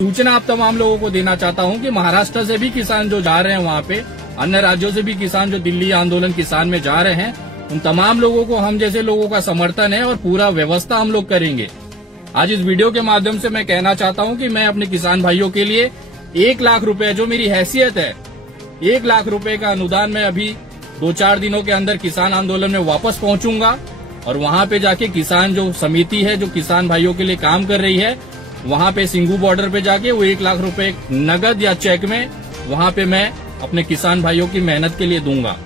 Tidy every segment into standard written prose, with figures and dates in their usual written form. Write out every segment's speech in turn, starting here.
सूचना आप तमाम लोगों को देना चाहता हूं कि महाराष्ट्र से भी किसान जो जा रहे हैं वहां पे, अन्य राज्यों से भी किसान जो दिल्ली आंदोलन किसान में जा रहे हैं, उन तमाम लोगों को हम जैसे लोगों का समर्थन है और पूरा व्यवस्था हम लोग करेंगे। आज इस वीडियो के माध्यम से मैं कहना चाहता हूं कि मैं अपने किसान भाइयों के लिए 1 लाख रुपए, जो मेरी हैसियत है, 1 लाख रुपए का अनुदान मैं अभी 2-4 दिनों के अंदर किसान आंदोलन में वापस पहुंचूंगा और वहां पे जाके किसान जो समिति है जो किसान भाइयों के लिए काम कर रही है, वहां पे सिंगू बॉर्डर पे जाके वो 1 लाख रुपए नगद या चेक में वहां पे मैं अपने किसान भाइयों की मेहनत के लिए दूंगा।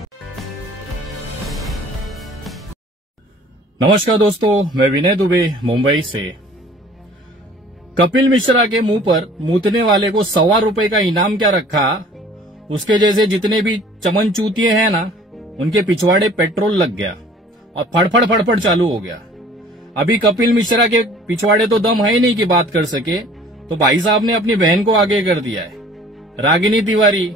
नमस्कार दोस्तों, मैं विनय दुबे मुंबई से। कपिल मिश्रा के मुंह पर मूतने वाले को ₹1.25 का इनाम क्या रखा, उसके जैसे जितने भी चमनचूतिए हैं ना, उनके पिछवाड़े पेट्रोल लग गया और फड़फड़ फड़फड़ चालू हो गया। अभी कपिल मिश्रा के पिछवाड़े तो दम है ही नहीं कि बात कर सके, तो भाई साहब ने अपनी बहन को आगे कर दिया है, रागिनी तिवारी।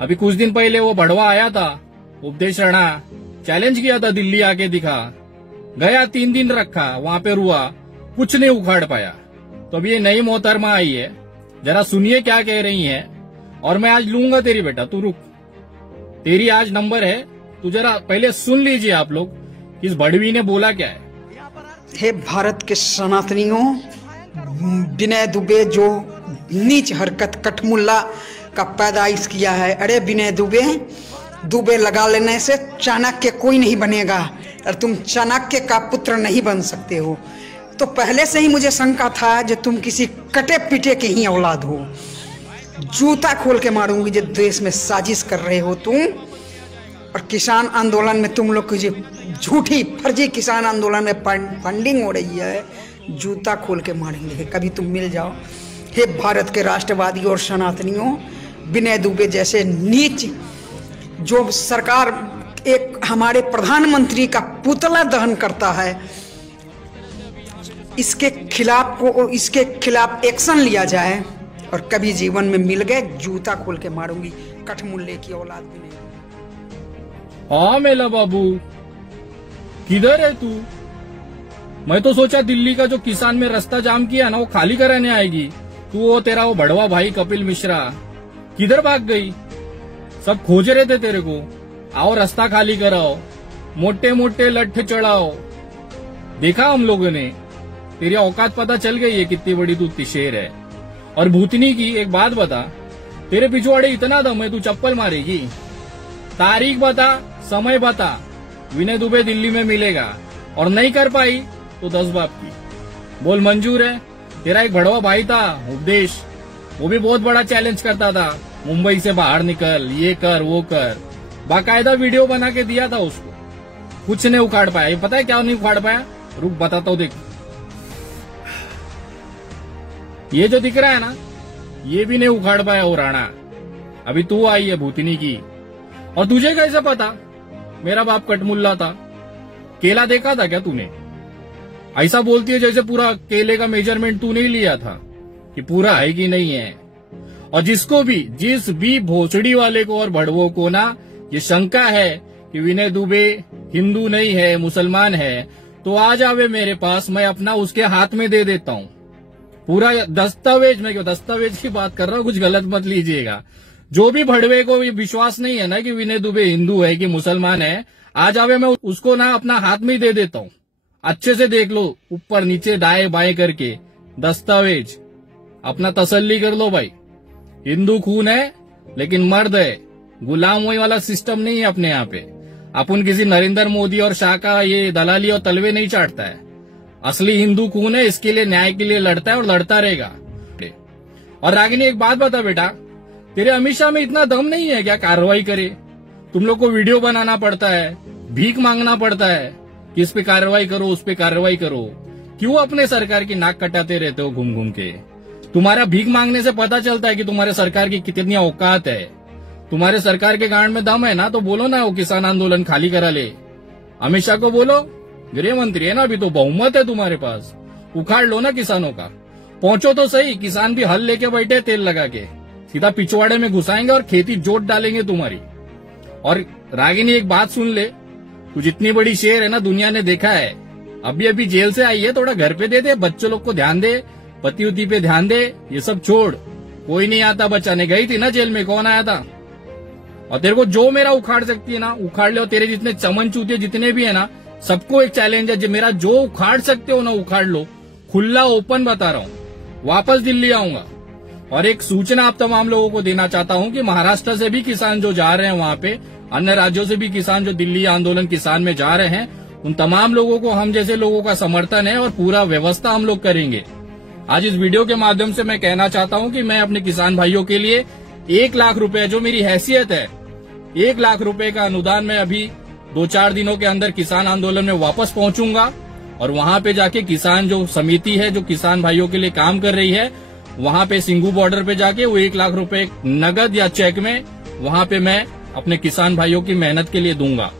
अभी कुछ दिन पहले वो बढ़वा आया था, उपदेश राणा, चैलेंज किया था दिल्ली आके दिखा, गया 3 दिन रखा, वहां पे रुआ, कुछ नहीं उखाड़ पाया। तो अभी ये नई मोहतरमा आई है, जरा सुनिए क्या कह रही है। और मैं आज लूंगा तेरी, बेटा तू रुक, तेरी आज नंबर है, तू जरा पहले सुन लीजिए आप लोग इस बड़वी ने बोला क्या है। हे भारत के सनातनियों, विनय दुबे जो नीच हरकत कठमुल्ला का पैदाइश किया है। अरे विनय दुबे लगा लेने से चाणक्य कोई नहीं बनेगा और तुम चाणक्य का पुत्र नहीं बन सकते हो। तो पहले से ही मुझे शंका था जो तुम किसी कटे पीटे के ही औलाद हो। जूता खोल के मारूंगी जो देश में साजिश कर रहे हो तुम। और किसान आंदोलन में तुम लोग की जो झूठी फर्जी किसान आंदोलन में फंडिंग हो रही है, जूता खोल के मारेंगे कभी तुम मिल जाओ। हे भारत के राष्ट्रवादी और सनातनियों, विनय दुबे जैसे नीच जो सरकार एक हमारे प्रधानमंत्री का पुतला दहन करता है, इसके खिलाफ एक्शन लिया जाए। और कभी जीवन में मिल गए, जूता खोल के मारूंगी, कठमुल्ले की औलाद भी नहीं। हाँ मेला बाबू, किधर है तू? मैं तो सोचा दिल्ली का जो किसान में रास्ता जाम किया ना, वो खाली कराने आएगी तू। वो तेरा वो बड़वा भाई कपिल मिश्रा किधर भाग गई? सब खोज रहे थे तेरे को। आओ रास्ता खाली कराओ, मोटे मोटे लठ चढ़ाओ। देखा हम लोगों ने, तेरी औकात पता चल गई है कितनी बड़ी तू शेर है। और भूतनी की एक बात बता, तेरे पिछवाड़े इतना दम है तू चप्पल मारेगी? तारीख बता, समय बता, विनय दुबे दिल्ली में मिलेगा। और नहीं कर पाई तो 10 बाप की बोल मंजूर है। तेरा एक बड़वा भाई था उपदेश, वो भी बहुत बड़ा चैलेंज करता था, मुंबई से बाहर निकल, ये कर वो कर, बाकायदा वीडियो बना के दिया था उसको, कुछ नहीं उखाड़ पाया। ये पता है क्या नहीं उखाड़ पाया? रुक बताता हूँ, देख। ये जो दिख रहा है ना, ये भी नहीं उखाड़ पाया वो राणा। अभी तू आई है भूतनी की। और तुझे कैसे पता मेरा बाप कटमुल्ला था? केला देखा था क्या तूने? ऐसा बोलती है जैसे पूरा केले का मेजरमेंट तू नहीं लिया था कि पूरा है कि नहीं है। और जिस भी भोसड़ी वाले को और भड़वों को ना ये शंका है कि विनय दुबे हिंदू नहीं है, मुसलमान है, तो आ जावे मेरे पास, मैं अपना उसके हाथ में दे देता हूँ पूरा दस्तावेज। मैं क्यों दस्तावेज की बात कर रहा हूँ, कुछ गलत मत लीजिएगा। जो भी भड़वे को ये विश्वास नहीं है ना कि विनय दुबे हिंदू है कि मुसलमान है, आ जावे, मैं उसको ना अपना हाथ में ही दे देता हूँ। अच्छे से देख लो, ऊपर नीचे दाएं बाएं करके दस्तावेज, अपना तसल्ली कर लो भाई। हिंदू खून है लेकिन मर्द है, गुलाम वाला सिस्टम नहीं है अपने यहाँ पे। अपन किसी नरेंद्र मोदी और शाह का ये दलाली और तलवे नहीं चाटता है। असली हिंदू खून है, इसके लिए न्याय के लिए लड़ता है और लड़ता रहेगा। और रागिनी एक बात बता बेटा, तेरे अमित शाह में इतना दम नहीं है क्या कार्रवाई करे? तुम लोग को वीडियो बनाना पड़ता है, भीख मांगना पड़ता है कि इस पे कार्रवाई करो, उस पे कार्रवाई करो। क्यों अपने सरकार की नाक कटाते रहते हो घूम घूम के? तुम्हारा भीख मांगने से पता चलता है कि तुम्हारे सरकार की कितनी औकात है। तुम्हारे सरकार के गांड में दम है ना, तो बोलो ना वो किसान आंदोलन खाली करा ले। अमित शाह को बोलो, गृह मंत्री है ना, अभी तो बहुमत है तुम्हारे पास, उखाड़ लो ना किसानों का। पहुंचो तो सही, किसान भी हल लेके बैठे तेल लगा के, सीधा पिछवाड़े में घुसाएंगे और खेती जोत डालेंगे तुम्हारी। और रागिनी एक बात सुन ले, तू जितनी बड़ी शेर है ना, दुनिया ने देखा है। अभी अभी जेल से आई है, थोड़ा घर पे दे दे, बच्चों लोग को ध्यान दे, पति उती पे ध्यान दे, ये सब छोड़। कोई नहीं आता बचाने, गई थी ना जेल में, कौन आया था? और तेरे को जो मेरा उखाड़ सकती है ना उखाड़ ले, और तेरे जितने चमन चूतिए जितने भी है ना, सबको एक चैलेंज है, जो मेरा जो उखाड़ सकते हो ना उखाड़ लो, खुला ओपन बता रहा हूं। वापस दिल्ली आऊंगा। और एक सूचना आप तमाम लोगों को देना चाहता हूं कि महाराष्ट्र से भी किसान जो जा रहे हैं वहां पे, अन्य राज्यों से भी किसान जो दिल्ली आंदोलन किसान में जा रहे हैं, उन तमाम लोगों को हम जैसे लोगों का समर्थन है और पूरा व्यवस्था हम लोग करेंगे। आज इस वीडियो के माध्यम से मैं कहना चाहता हूं कि मैं अपने किसान भाइयों के लिए 1 लाख रुपए, जो मेरी हैसियत है, 1 लाख रुपए का अनुदान मैं अभी 2-4 दिनों के अंदर किसान आंदोलन में वापस पहुंचूंगा। और वहां पे जाके किसान जो समिति है, जो किसान भाइयों के लिए काम कर रही है, वहां पे सिंगू बॉर्डर पे जाके वो 1 लाख रुपए नगद या चेक में वहां पे मैं अपने किसान भाइयों की मेहनत के लिए दूंगा।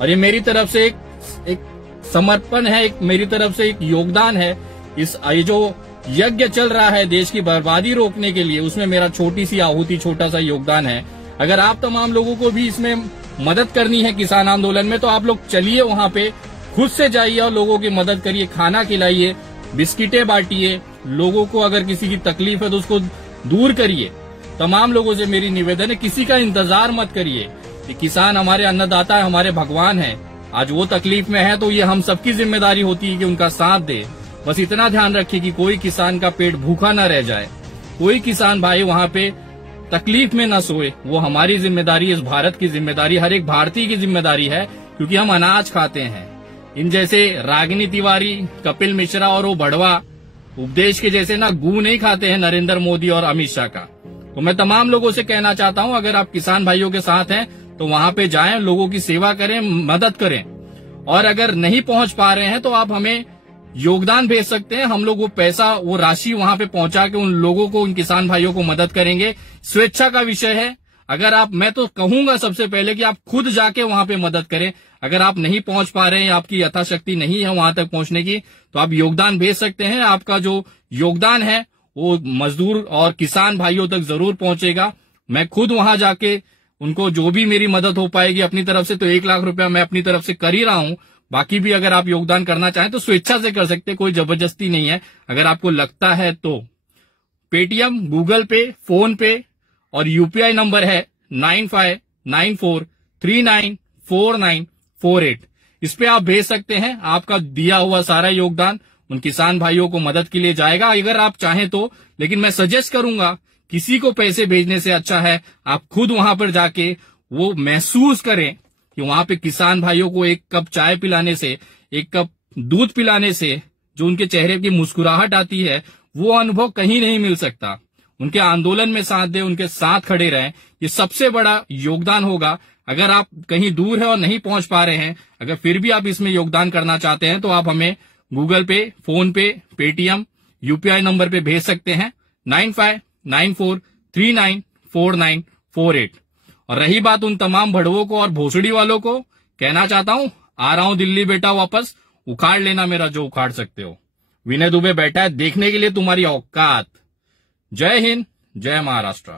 और ये मेरी तरफ से एक समर्पण है, मेरी तरफ से एक योगदान है। ये जो यज्ञ चल रहा है देश की बर्बादी रोकने के लिए, उसमें मेरा छोटी सी आहुति, छोटा सा योगदान है। अगर आप तमाम लोगों को भी इसमें मदद करनी है किसान आंदोलन में, तो आप लोग चलिए वहां पे, खुद से जाइए और लोगों की मदद करिए, खाना खिलाइए, बिस्किटें बांटिए, लोगों को अगर किसी की तकलीफ है तो उसको दूर करिए। तमाम लोगों से मेरी निवेदन है, किसी का इंतजार मत करिए। कि किसान हमारे अन्नदाता है, हमारे भगवान है। आज वो तकलीफ में है तो ये हम सबकी जिम्मेदारी होती है कि उनका साथ दे। बस इतना ध्यान रखिए कि कोई किसान का पेट भूखा न रह जाए, कोई किसान भाई वहां पे तकलीफ में न सोए। वो हमारी जिम्मेदारी, इस भारत की जिम्मेदारी, हर एक भारतीय की जिम्मेदारी है, क्योंकि हम अनाज खाते हैं। इन जैसे रागिनी तिवारी, कपिल मिश्रा और वो बढ़वा उपदेश के जैसे ना गू नहीं खाते हैं नरेंद्र मोदी और अमित शाह का। तो मैं तमाम लोगों से कहना चाहता हूं, अगर आप किसान भाइयों के साथ हैं तो वहां पे जाएं, लोगों की सेवा करें, मदद करें। और अगर नहीं पहुंच पा रहे हैं तो आप हमें योगदान भेज सकते हैं। हम लोग वो पैसा, वो राशि वहां पे पहुंचा के उन लोगों को, उन किसान भाइयों को मदद करेंगे। स्वेच्छा का विषय है। अगर आप, मैं तो कहूंगा सबसे पहले कि आप खुद जाके वहां पे मदद करें। अगर आप नहीं पहुंच पा रहे हैं, आपकी यथाशक्ति नहीं है वहां तक पहुंचने की, तो आप योगदान भेज सकते हैं। आपका जो योगदान है वो मजदूर और किसान भाइयों तक जरूर पहुंचेगा। मैं खुद वहां जाके उनको जो भी मेरी मदद हो पाएगी अपनी तरफ से, तो 1 लाख रुपया मैं अपनी तरफ से कर ही रहा हूं। बाकी भी अगर आप योगदान करना चाहें तो स्वेच्छा से कर सकते हैं, कोई जबरदस्ती नहीं है। अगर आपको लगता है तो पेटीएम, गूगल पे, फोन पे और यूपीआई नंबर है 9594394948। इस पे आप भेज सकते हैं। आपका दिया हुआ सारा योगदान उन किसान भाइयों को मदद के लिए जाएगा, अगर आप चाहें तो। लेकिन मैं सजेस्ट करूंगा, किसी को पैसे भेजने से अच्छा है आप खुद वहां पर जाके वो महसूस करें कि वहां पे किसान भाइयों को 1 कप चाय पिलाने से, 1 कप दूध पिलाने से जो उनके चेहरे की मुस्कुराहट आती है, वो अनुभव कहीं नहीं मिल सकता। उनके आंदोलन में साथ दे, उनके साथ खड़े रहें, ये सबसे बड़ा योगदान होगा। अगर आप कहीं दूर है और नहीं पहुंच पा रहे हैं, अगर फिर भी आप इसमें योगदान करना चाहते हैं, तो आप हमें गूगल पे, फोन पे, पेटीएम, यूपीआई नंबर पे भेज सकते हैं 9594394948। और रही बात उन तमाम भड़वों को और भोसड़ी वालों को, कहना चाहता हूं, आ रहा हूं दिल्ली बेटा वापस, उखाड़ लेना मेरा जो उखाड़ सकते हो। विनय दुबे बैठा है देखने के लिए तुम्हारी औकात। जय हिंद, जय महाराष्ट्र।